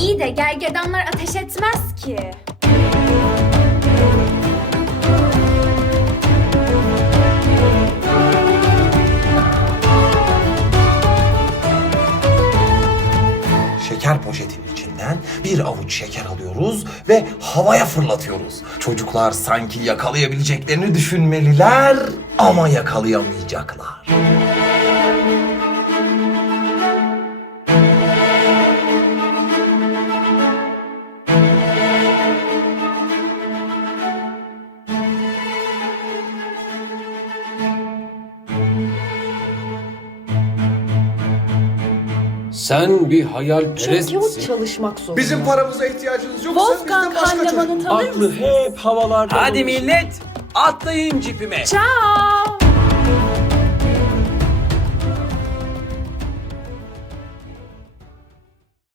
İyi de gergedanlar ateş etmez ki. Şeker poşetinin içinden bir avuç şeker alıyoruz ve havaya fırlatıyoruz. Çocuklar sanki yakalayabileceklerini düşünmeliler ama yakalayamayacaklar. Sen bir hayalperestsin. çalışmak zorunda. Bizim paramıza ihtiyacınız yoksa Wolfgang bizden başka çocuk. Hanneman'ı tanır Aklı mısın? hep havalarda. Hadi olmuş. millet atlayın cipime. Ciao.